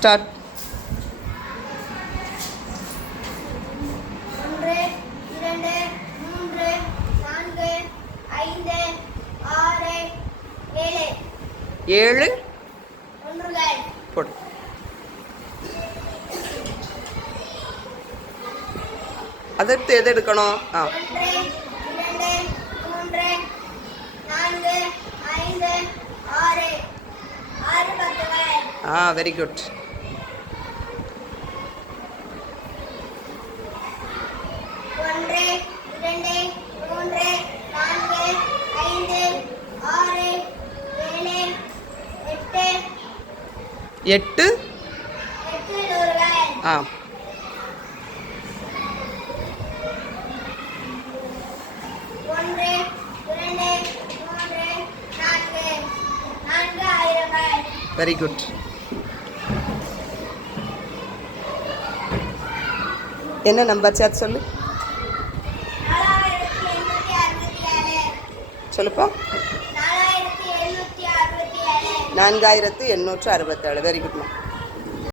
Start. 1 2 3 4 5 6 7 7 ஒன்றுகள் போடு. அதற்கு எது எடுக்கணும்? 1 2 3 4 5 6 6 பத்துகள். Very good. 1 2 3 4 5 6 7 8 8 நூறுகள். 1 2 3 4 4 ஆயிரங்கள். Very good. என்ன நம்பர் சார் சொல்லு. 4867 சொல்லுப்பா. 4867 4867. வெரி குட்மா.